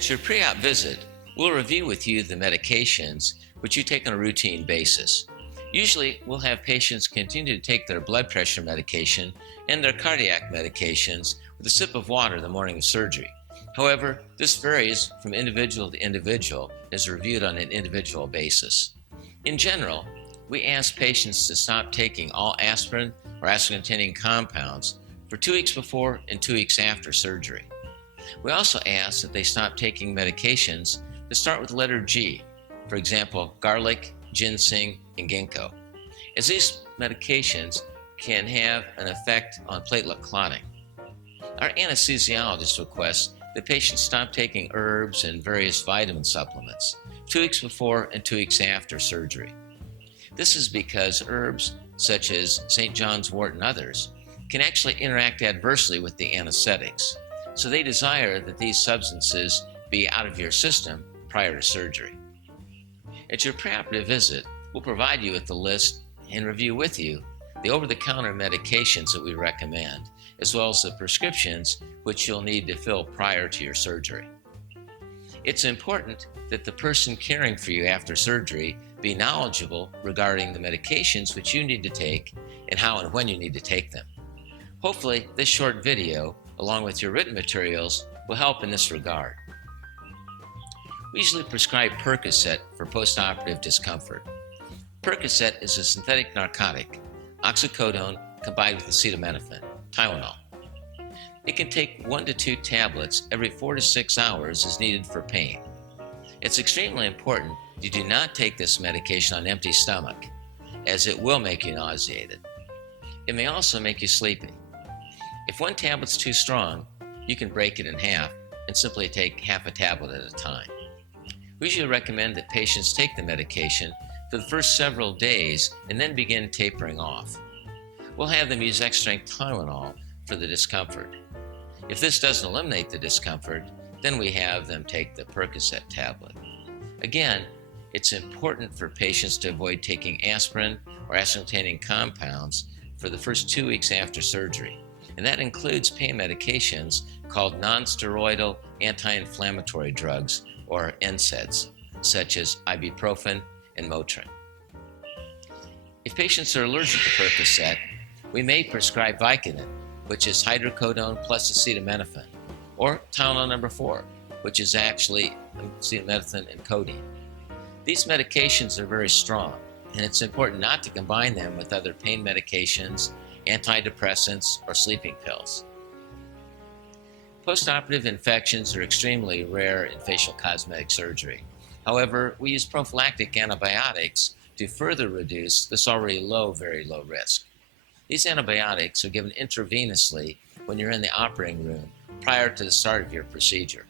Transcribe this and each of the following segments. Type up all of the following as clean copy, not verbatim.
At your pre-op visit, we'll review with you the medications which you take on a routine basis. Usually, we'll have patients continue to take their blood pressure medication and their cardiac medications with a sip of water the morning of surgery. However, this varies from individual to individual and is reviewed on an individual basis. In general, we ask patients to stop taking all aspirin or aspirin-containing compounds for 2 weeks before and 2 weeks after surgery. We also ask that they stop taking medications that start with the letter G, for example, garlic, ginseng, and ginkgo, as these medications can have an effect on platelet clotting. Our anesthesiologist requests that patients stop taking herbs and various vitamin supplements 2 weeks before and 2 weeks after surgery. This is because herbs such as St. John's wort and others can actually interact adversely with the anesthetics, so they desire that these substances be out of your system prior to surgery. At your preoperative visit, we'll provide you with the list and review with you the over-the-counter medications that we recommend, as well as the prescriptions which you'll need to fill prior to your surgery. It's important that the person caring for you after surgery be knowledgeable regarding the medications which you need to take and how and when you need to take them. Hopefully, this short video, along with your written materials, will help in this regard. We usually prescribe Percocet for postoperative discomfort. Percocet is a synthetic narcotic, oxycodone combined with acetaminophen, Tylenol. It can take 1 to 2 tablets every 4 to 6 hours as needed for pain. It's extremely important you do not take this medication on an empty stomach, as it will make you nauseated. It may also make you sleepy. If one tablet's too strong, you can break it in half and simply take half a tablet at a time. We usually recommend that patients take the medication for the first several days and then begin tapering off. We'll have them use extra-strength Tylenol for the discomfort. If this doesn't eliminate the discomfort, then we have them take the Percocet tablet. Again, it's important for patients to avoid taking aspirin or aspirin-containing compounds for the first 2 weeks after surgery, and that includes pain medications called non-steroidal anti-inflammatory drugs, or NSAIDs, such as ibuprofen and Motrin. If patients are allergic to Percocet, we may prescribe Vicodin, which is hydrocodone plus acetaminophen, or Tylenol number 4, which is actually acetaminophen and codeine. These medications are very strong, and it's important not to combine them with other pain medications, antidepressants, or sleeping pills. Postoperative infections are extremely rare in facial cosmetic surgery. However, we use prophylactic antibiotics to further reduce this already very low risk. These antibiotics are given intravenously when you're in the operating room prior to the start of your procedure.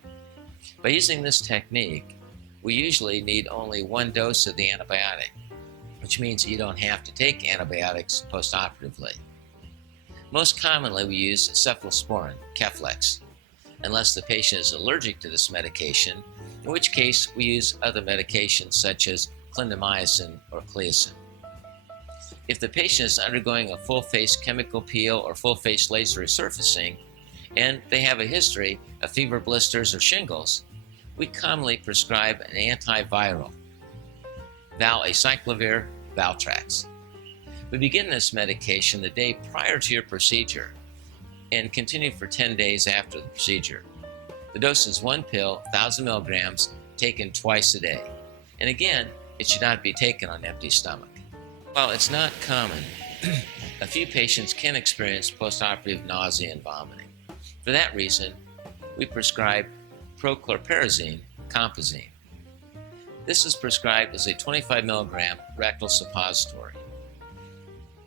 By using this technique, we usually need only 1 dose of the antibiotic, which means you don't have to take antibiotics postoperatively. Most commonly, we use cephalosporin, Keflex, unless the patient is allergic to this medication, in which case we use other medications such as clindamycin or Cleocin. If the patient is undergoing a full-face chemical peel or full-face laser resurfacing, and they have a history of fever blisters or shingles, we commonly prescribe an antiviral, valacyclovir, Valtrex. We begin this medication the day prior to your procedure and continue for 10 days after the procedure. The dose is 1 pill, 1,000 milligrams, taken twice a day. And again, it should not be taken on an empty stomach. While it's not common, a few patients can experience postoperative nausea and vomiting. For that reason, we prescribe prochlorperazine, Compazine. This is prescribed as a 25 milligram rectal suppository.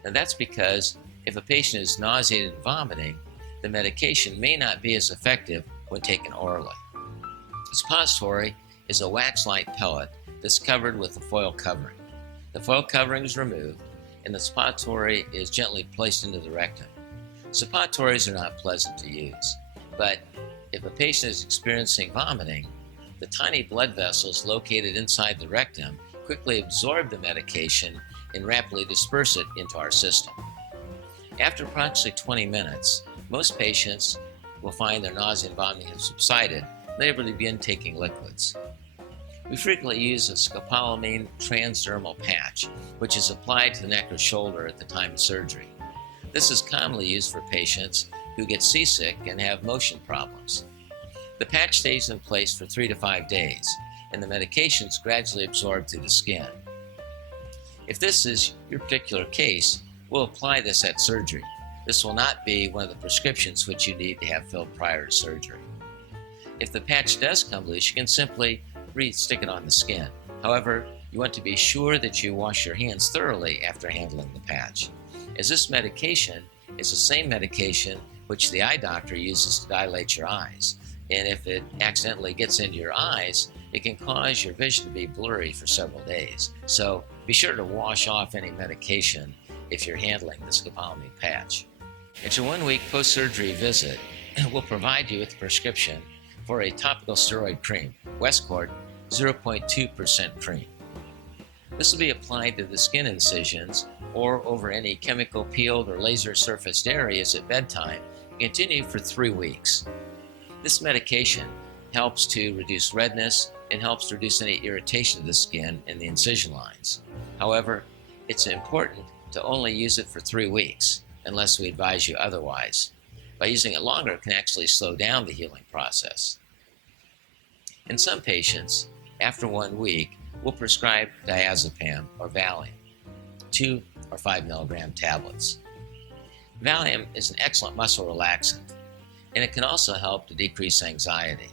Now that's because if a patient is nauseated and vomiting, the medication may not be as effective when taken orally. The suppository is a wax-like pellet that's covered with a foil covering. The foil covering is removed and the suppository is gently placed into the rectum. Suppositories are not pleasant to use, but if a patient is experiencing vomiting, the tiny blood vessels located inside the rectum quickly absorb the medication and rapidly disperse it into our system. After approximately 20 minutes, most patients will find their nausea and vomiting have subsided they're able to begin taking liquids. We frequently use a scopolamine transdermal patch, which is applied to the neck or shoulder at the time of surgery. This is commonly used for patients who get seasick and have motion problems. The patch stays in place for 3 to 5 days, and the medication is gradually absorbed through the skin. If this is your particular case, we'll apply this at surgery. This will not be one of the prescriptions which you need to have filled prior to surgery. If the patch does come loose, you can simply re-stick it on the skin. However, you want to be sure that you wash your hands thoroughly after handling the patch, as this medication is the same medication which the eye doctor uses to dilate your eyes. And if it accidentally gets into your eyes, it can cause your vision to be blurry for several days. So be sure to wash off any medication if you're handling the scopolamine patch. At your 1-week post-surgery visit, we'll provide you with a prescription for a topical steroid cream, Westcort 0.2% cream. This will be applied to the skin incisions or over any chemical peeled or laser surfaced areas at bedtime and continue for 3 weeks. This medication helps to reduce redness and helps to reduce any irritation of the skin and the incision lines. However, it's important to only use it for 3 weeks unless we advise you otherwise. By using it longer, it can actually slow down the healing process. In some patients, after 1 week, we'll prescribe diazepam or Valium, 2 or 5 milligram tablets. Valium is an excellent muscle relaxant, and it can also help to decrease anxiety.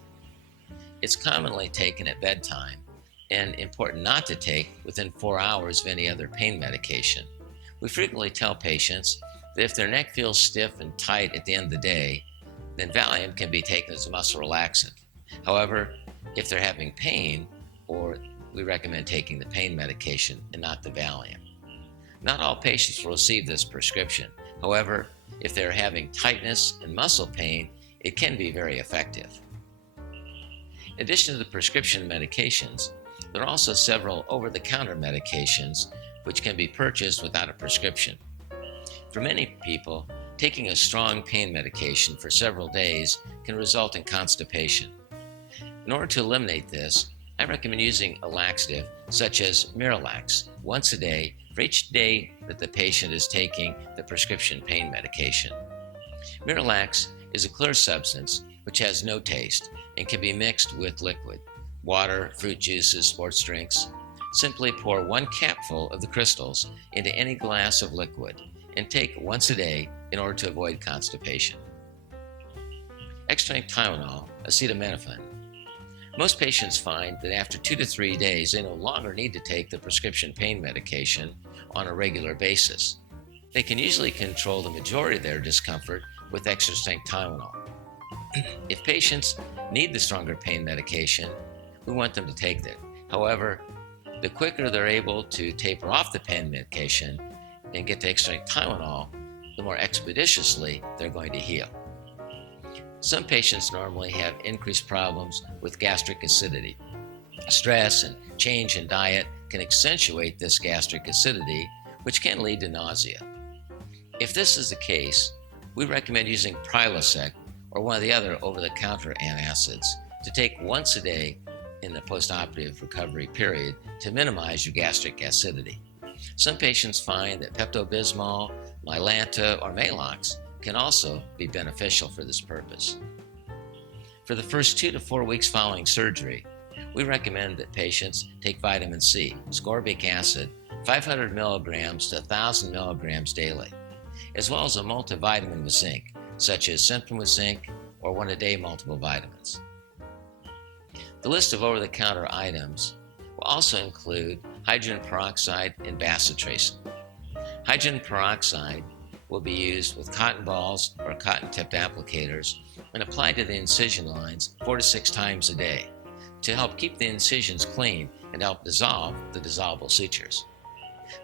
It's commonly taken at bedtime and important not to take within 4 hours of any other pain medication. We frequently tell patients that if their neck feels stiff and tight at the end of the day, then Valium can be taken as a muscle relaxant. However, if they're having pain, we recommend taking the pain medication and not the Valium. Not all patients will receive this prescription. However, if they're having tightness and muscle pain, it can be very effective. In addition to the prescription medications, there are also several over-the-counter medications which can be purchased without a prescription. For many people, taking a strong pain medication for several days can result in constipation. In order to eliminate this, I recommend using a laxative such as Miralax once a day for each day that the patient is taking the prescription pain medication. Miralax is a clear substance which has no taste and can be mixed with liquid, water, fruit juices, sports drinks. Simply pour 1 capful of the crystals into any glass of liquid and take once a day in order to avoid constipation. Extra-strength Tylenol, acetaminophen. Most patients find that after 2 to 3 days, they no longer need to take the prescription pain medication on a regular basis. They can usually control the majority of their discomfort with extra-strength Tylenol. If patients need the stronger pain medication, we want them to take it. However, the quicker they're able to taper off the pain medication and get to extra-strength Tylenol, the more expeditiously they're going to heal. Some patients normally have increased problems with gastric acidity. Stress and change in diet can accentuate this gastric acidity, which can lead to nausea. If this is the case, we recommend using Prilosec or one of the other over-the-counter antacids to take once a day in the postoperative recovery period to minimize your gastric acidity. Some patients find that Pepto-Bismol, Mylanta, or Maalox can also be beneficial for this purpose. For the first 2 to 4 weeks following surgery, we recommend that patients take vitamin C, ascorbic acid, 500 milligrams to 1,000 milligrams daily, as well as a multivitamin with zinc, such as Centrum with zinc or 1-a-day multiple vitamins. The list of over-the-counter items will also include hydrogen peroxide and bacitracin. Hydrogen peroxide will be used with cotton balls or cotton-tipped applicators and applied to the incision lines 4 to 6 times a day to help keep the incisions clean and help dissolve the dissolvable sutures.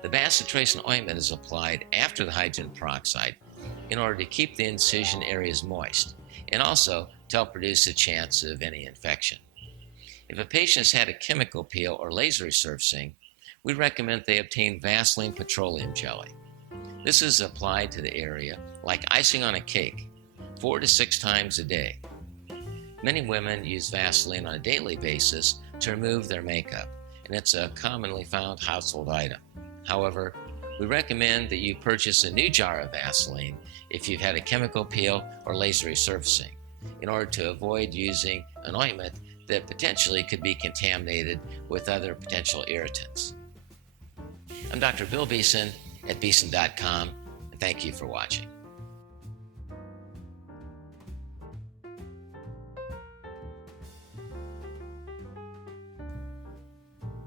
The bacitracin ointment is applied after the hydrogen peroxide in order to keep the incision areas moist and also to help reduce the chance of any infection. If a patient has had a chemical peel or laser resurfacing, we recommend they obtain Vaseline petroleum jelly. This is applied to the area like icing on a cake 4 to 6 times a day. Many women use Vaseline on a daily basis to remove their makeup, and it's a commonly found household item. However, we recommend that you purchase a new jar of Vaseline if you've had a chemical peel or laser resurfacing, in order to avoid using an ointment that potentially could be contaminated with other potential irritants. I'm Dr. Bill Beeson at Beeson.com, and thank you for watching.